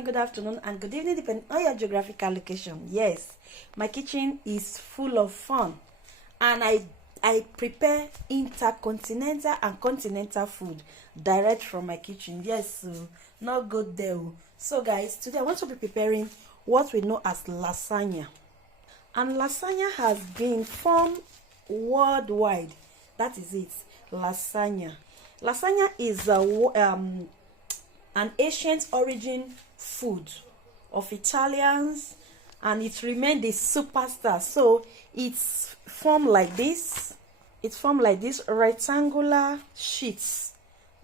morning, good afternoon, and good evening, depending on your geographical location. Yes, my kitchen is full of fun, and I prepare intercontinental and continental food direct from my kitchen. Yes, so not good there. So guys, today I want to be preparing what we know as lasagna, and lasagna has been formed worldwide. That is it, lasagna. Lasagna is an ancient origin food of Italians, and it remained a superstar. So it's formed like this. It's formed like this, rectangular sheets,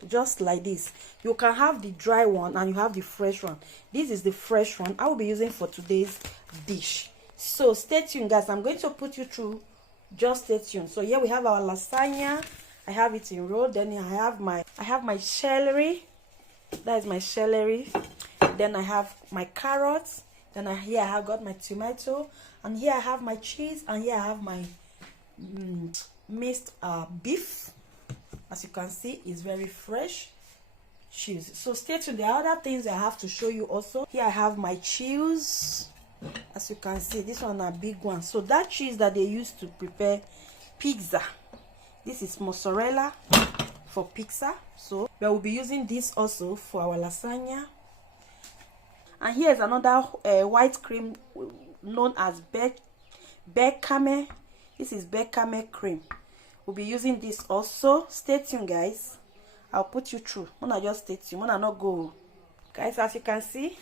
just like this. You can have the dry one and you have the fresh one. This is the fresh one I will be using for today's dish. So stay tuned, guys. I'm going to put you through. Just stay tuned. So here we have our lasagna. I have it in roll. Then I have my celery. That is my celery. Then I have my carrots. Then here I have got my tomato, and here I have my cheese, and here I have my minced beef. As you can see, it's very fresh cheese. So stay tuned. There are other things I have to show you also. Here I have my cheese. As you can see, this one a big one. So that cheese that they use to prepare pizza, this is mozzarella for pizza. So we will be using this also for our lasagna. And here is another white cream known as bechamel. This is bechamel cream. We'll be using this also. Stay tuned, guys. I'll put you through. I'm not just stay tuned. I'm not go. Guys, as you can see,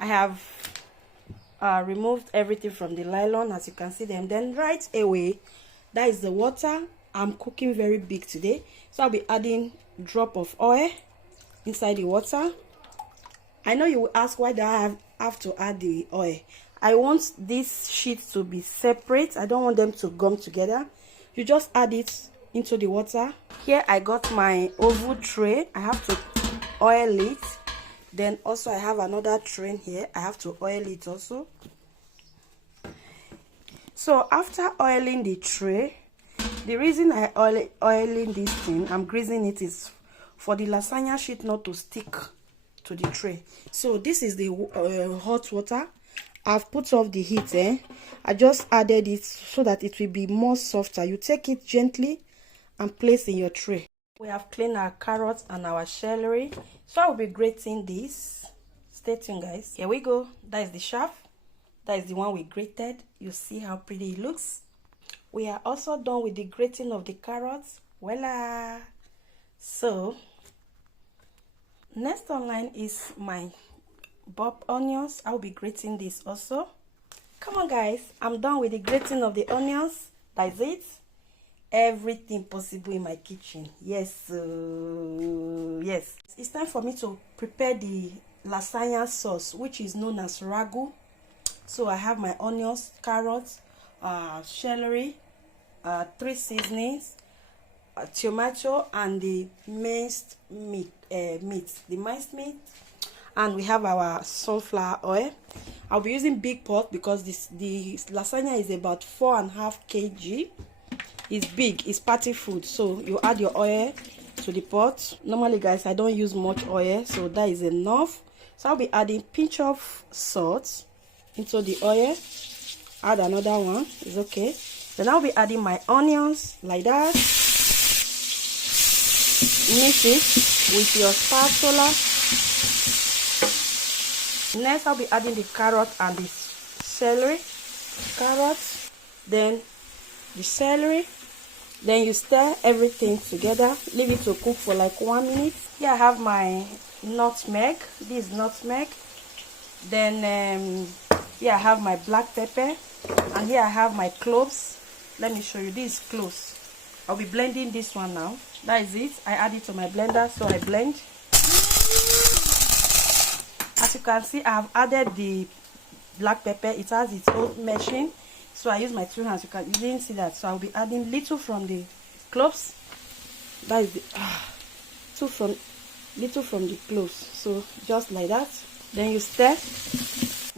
I have removed everything from the nylon, as you can see them. Then right away, that is the water. I'm cooking very big today, so I'll be adding drop of oil inside the water. I know you will ask, why do I have to add the oil? I want these sheets to be separate. I don't want them to gum together. You just add it into the water. Here I got my oval tray. I have to oil it. Then also I have another tray here. I have to oil it also. So after oiling the tray, the reason I oiling this thing, I'm greasing it, is for the lasagna sheet not to stick to the tray. So this is the hot water. I've put off the heat. I just added it so that it will be more softer. You take it gently and place in your tray. We have cleaned our carrots and our celery, so I will be grating this. Stay tuned, guys. Here we go. That is the shaft. That is the one we grated. You see how pretty it looks. We are also done with the grating of the carrots. Voila! So next online is my bob onions. I'll be grating this also. Come on, guys, I'm done with the grating of the onions. That's it. Everything possible in my kitchen. Yes, yes. It's time for me to prepare the lasagna sauce, which is known as ragu. So I have my onions, carrots, celery, 3 seasonings, tomato, and the minced meat, the minced meat, and we have our sunflower oil. I'll be using big pot because the lasagna is about 4.5 kg. It's big, it's party food, so you add your oil to the pot. Normally, guys, I don't use much oil, so that is enough. So I'll be adding pinch of salt into the oil. Add another one, it's okay. Then I'll be adding my onions like that. Mix it with your spatula. Next, I'll be adding the carrot and the celery. Carrots, then the celery. Then you stir everything together. Leave it to cook for like 1 minute. Here I have my nutmeg. This is nutmeg. Then here I have my black pepper, and here I have my cloves. Let me show you. This is cloves. I'll be blending this one now. That is it. I add it to my blender, so I blend. As you can see, I have added the black pepper. It has its own meshing, so I use my 2 hands. You didn't see that, so I'll be adding little from the cloves. That is the little from the cloves. So just like that. Then you stir.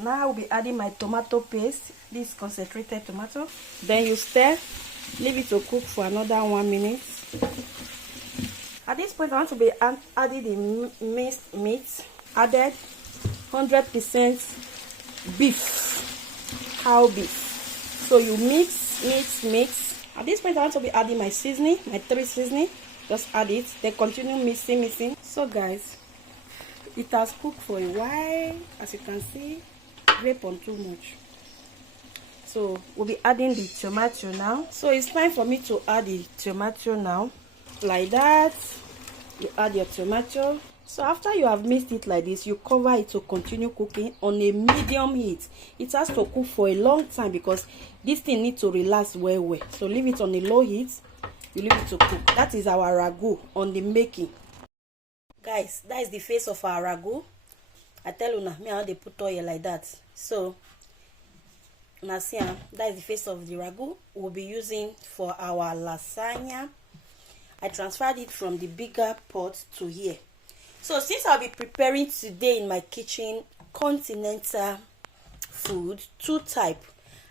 Now I will be adding my tomato paste. This concentrated tomato. Then you stir. Leave it to cook for another 1 minute. At this point, I want to be adding the minced meat. Added. 100% beef, cow beef. So you mix. At this point I want to be adding my seasoning, my 3 seasoning. Just add it, then continue mixing. So guys, it has cooked for a while. As you can see, grape on too much. So we'll be adding the tomato now. So it's time for me to add the tomato now. Like that, you add your tomato. So after you have mixed it like this, you cover it to continue cooking on a medium heat. It has to cook for a long time because this thing needs to relax well. So leave it on a low heat. You leave it to cook. That is our ragu on the making. Guys, that is the face of our ragu. I tell you now, me how they put oil like that. So now see, that is the face of the ragu we'll be using for our lasagna. I transferred it from the bigger pot to here. So since I'll be preparing today in my kitchen continental food, 2 type,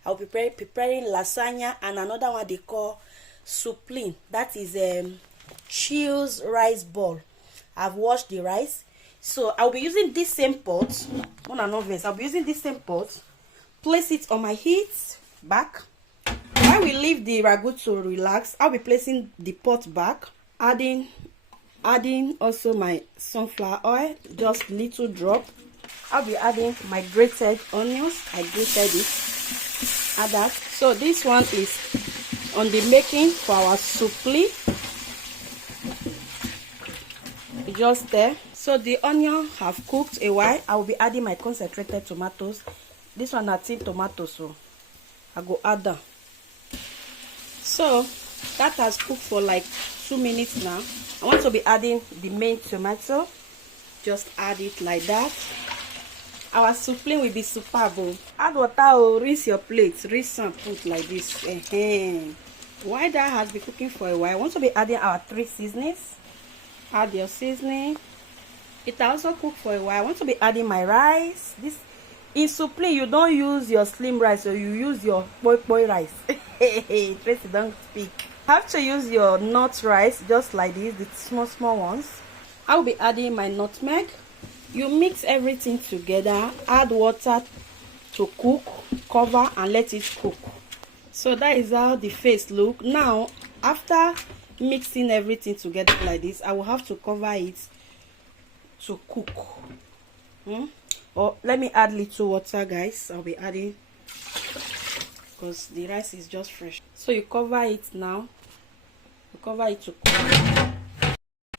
I'll be preparing lasagna and another one they call Suppli. That is chills rice ball. I've washed the rice, so I'll be using this same pot. I'll be using this same pot. Place it on my heat back. While we leave the ragu to relax, I'll be placing the pot back, adding also my sunflower oil, just little drop. I'll be adding my grated onions. I grated it. Add that. So this one is on the making for our suppli. Just there. So the onion have cooked a while. I will be adding my concentrated tomatoes. This one are tin tomatoes, so I go add them. So that has cooked for like 2 minutes now. I want to be adding the main tomato. Just add it like that. Our suppli will be superb. Add water, rinse your plate, rinse some, put like this. While that has been cooking for a while, I want to be adding our 3 seasonings. Add your seasoning. It also cooked for a while. I want to be adding my rice. This in suppli, you don't use your slim rice, or you use your boy rice. Tracy, don't speak. Have to use your nut rice, just like this, the small ones. I will be adding my nutmeg. You mix everything together, add water to cook, cover and let it cook. So that is how the face look. Now after mixing everything together like this, I will have to cover it to cook. Or let me add little water, guys. I'll be adding because the rice is just fresh. So you cover it now. You cover it to cook.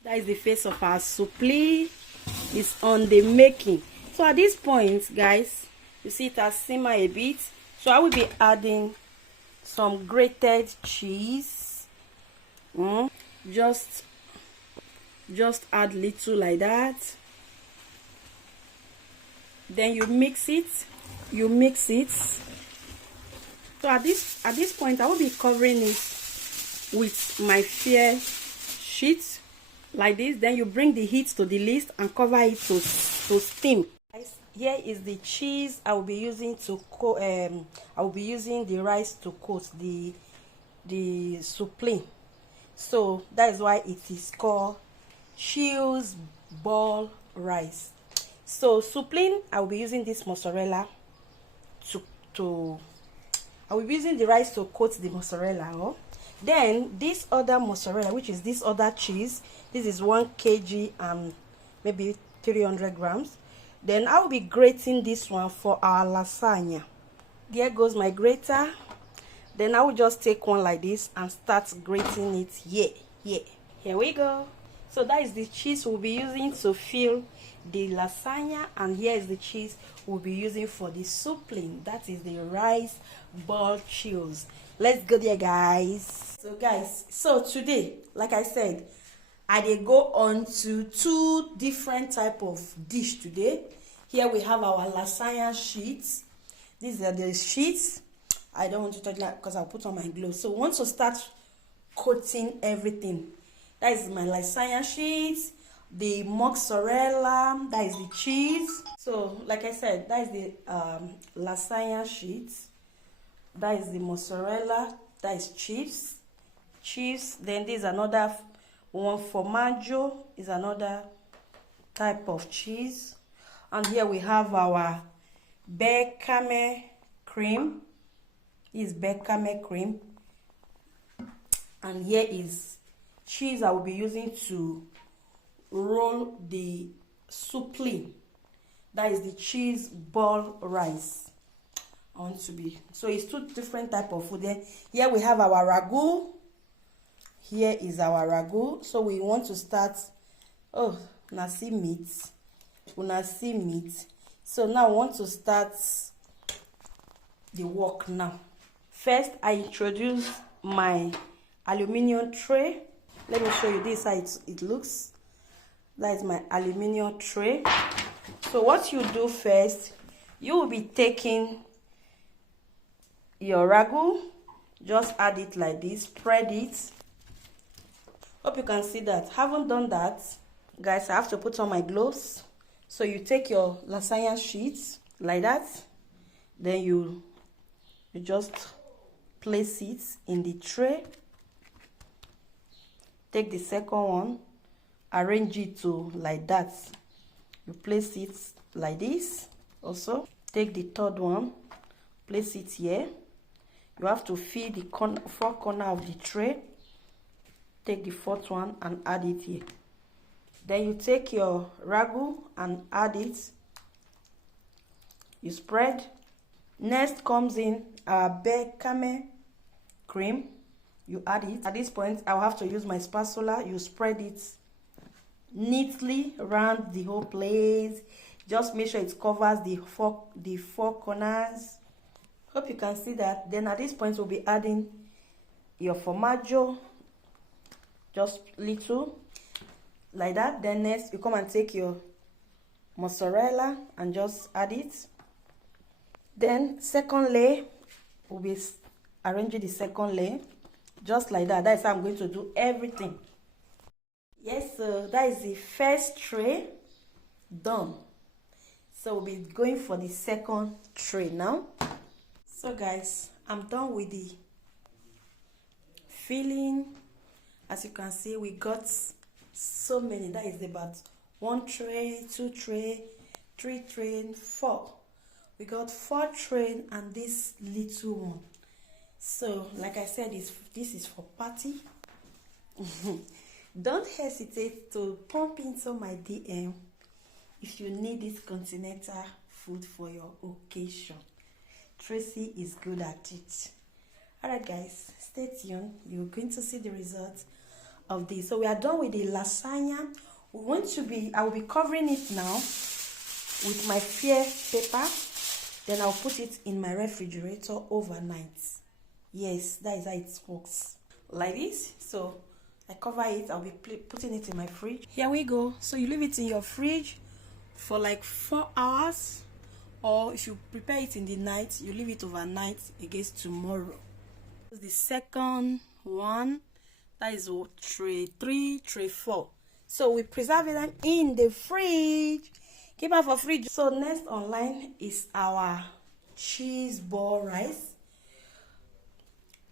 That is the face of our suppli. It's on the making. So at this point, guys, you see it has simmered a bit. So I will be adding some grated cheese. Just add little like that. Then you mix it. So at this point, I will be covering it with my fair sheet like this. Then you bring the heat to the least and cover it to steam. Here is the cheese I will be using to coat. I will be using the rice to coat the suppli. So that is why it is called chills ball rice. So suppli, I will be using this mozzarella I will be using the rice to coat the mozzarella. Then this other mozzarella, which is this other cheese, this is 1 kg and maybe 300 grams. Then I will be grating this one for our lasagna. There goes my grater. Then I will just take one like this and start grating it. Here we go. So that is the cheese we'll be using to fill the lasagna, and here is the cheese we'll be using for the suppli. That is the rice ball chills. Let's go there, guys. So guys, so today, like I said, I did go on to 2 different type of dish today. Here we have our lasagna sheets. These are the sheets. I don't want to touch that because I'll put on my gloves. So once you start coating everything, that is my lasagna sheets, the mozzarella, that is the cheese. So like I said, that is the lasagna sheets, that is the mozzarella, that is cheese. Then there's another one, formaggio is another type of cheese. And here we have our bechamel cream. This is bechamel cream. And here is cheese I will be using to roll the suppli. That is the cheese ball rice. So it's two different type of food. Then here we have our ragu. Here is our ragu. So we want to start. Oh, nasi meat. Nasi meat. So now I want to start the work now. First, I introduce my aluminium tray. Let me show you this how it looks. That is my aluminium tray. So what you do first, you will be taking your ragu, just add it like this, spread it. Hope you can see that. Haven't done that, guys. I have to put on my gloves. So you take your lasagna sheets like that, then you just place it in the tray. Take the second one, arrange it to like that. You place it like this. Also take the third one, place it here. You have to fill the four corner of the tray. Take the fourth one and add it here. Then you take your ragu and add it. You spread. Next comes in our bechamel cream. You add it. At this point, I'll have to use my spatula. You spread it neatly around the whole place. Just make sure it covers the four corners. Hope you can see that. Then at this point, we'll be adding your formaggio. Just little. Like that. Then next, you come and take your mozzarella and just add it. Then second layer, we'll be arranging the second layer. Just like that. That's how I'm going to do everything. Yes, so that is the first tray done. So we'll be going for the second tray now. So guys, I'm done with the filling. As you can see, we got so many. That is about 1 tray, 2 tray, 3 tray, 4. We got 4 tray and this little one. So like I said, this is for party. Don't hesitate to pump into my DM if you need this continental food for your occasion. Tracy is good at it. Alright guys, stay tuned. You're going to see the results of this. So we are done with the lasagna. I will be covering it now with my fair paper. Then I'll put it in my refrigerator overnight. Yes, that is how it works. Like this. So I cover it. I'll be putting it in my fridge. Here we go. So you leave it in your fridge for like 4 hours. Or if you prepare it in the night, you leave it overnight against tomorrow. The second one, that is tray 3, tray 4. So we preserve them in the fridge. Keep out for fridge. So next online is our cheese ball rice.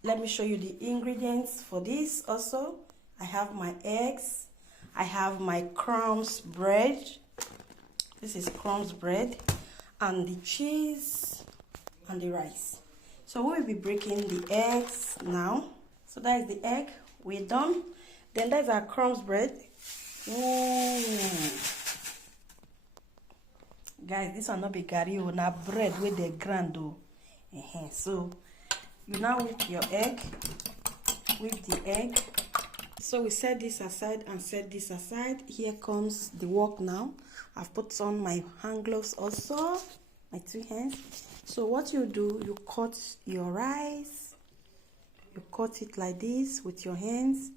Let me show you the ingredients for this also. I have my eggs. I have my crumbs bread. This is crumbs bread. And the cheese and the rice. So we'll be breaking the eggs now. So that is the egg. We're done. Then there's our crumbs bread. Guys, this will not be curry or not bread with the grand dough. So you now whip your egg. Whip the egg. So we set this aside and set this aside. Here comes the work now. I've put on my hand gloves also, my 2 hands. So what you do, you cut your rice. You cut it like this with your hands.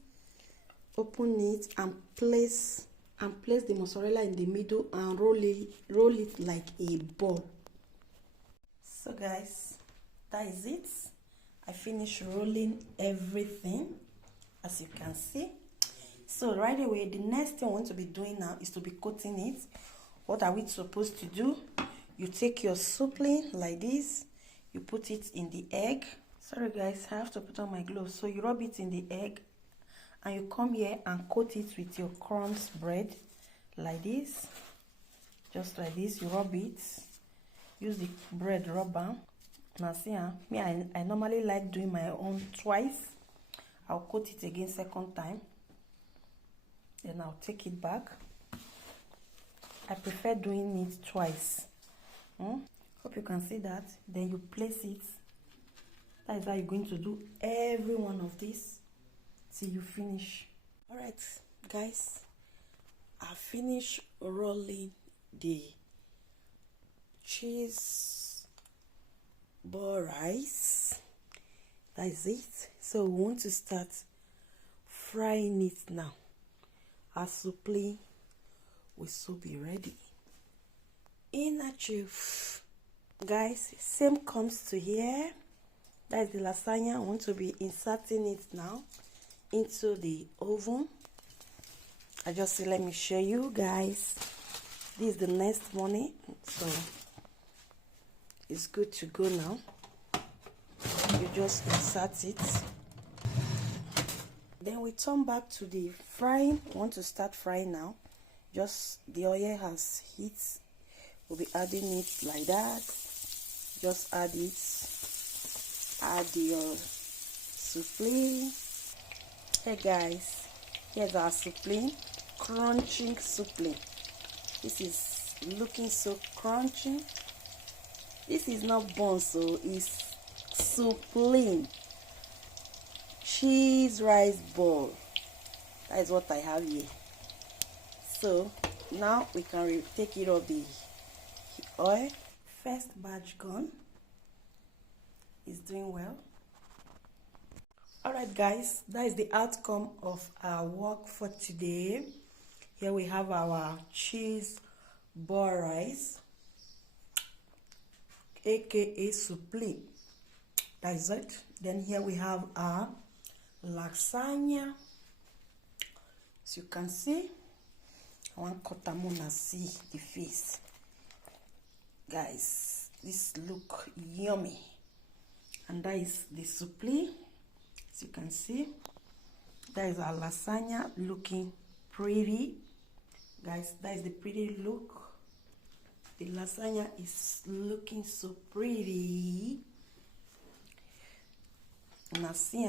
Open it and place the mozzarella in the middle and roll it like a ball. So guys, that is it. I finished rolling everything, as you can see. So right away, the next thing I want to be doing now is to be coating it. What are we supposed to do? You take your suppli like this. You put it in the egg. Sorry guys, I have to put on my gloves. So you rub it in the egg. And you come here and coat it with your crumbs bread like this. Just like this, you rub it. Use the bread rubber. Now see, me, I normally like doing my own twice. I'll coat it again second time. Then I'll take it back. I prefer doing it twice. Hope you can see that. Then you place it. That is how you're going to do every one of these till you finish. Alright, guys. I finished rolling the cheese ball rice. That is it. So we want to start frying it now. Our suppli will soon be ready. In a chef, guys, same comes to here. That is the lasagna. I want to be inserting it now into the oven. I just say, let me show you guys. This is the next morning, so it's good to go now. You just insert it. Then we turn back to the frying. We want to start frying now. Just the oil has heat. We'll be adding it like that. Just add it. Add your suppli. Hey guys, here's our suppli. Crunching suppli. This is looking so crunchy. This is not bun, so it's suppli. Cheese rice ball. That is what I have here. So now we can take it off the oil. First batch gone. It's doing well. Alright guys, that is the outcome of our work for today. Here we have our cheese ball rice, aka suppli. That is it. Then here we have our lasagna. As you can see, I want Kotamona see the face. Guys, this look yummy. And that is the suppli. As you can see, that is our lasagna looking pretty. Guys, that is the pretty look. The lasagna is looking so pretty. Now see,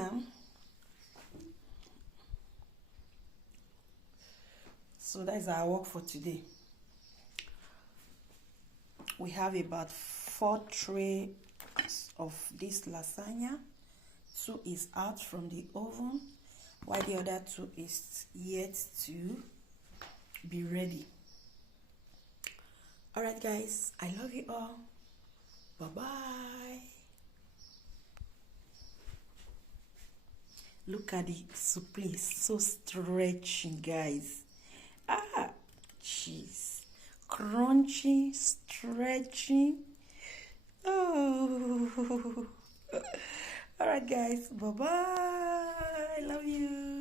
so that is our work for today. We have about 4 trays of this lasagna. 2 is out from the oven, while the other 2 is yet to be ready. Alright guys, I love you all. Bye bye. Look at the suppli, so stretchy guys. Ah, cheese, crunchy, stretchy. Oh. Alright guys, bye bye. I love you.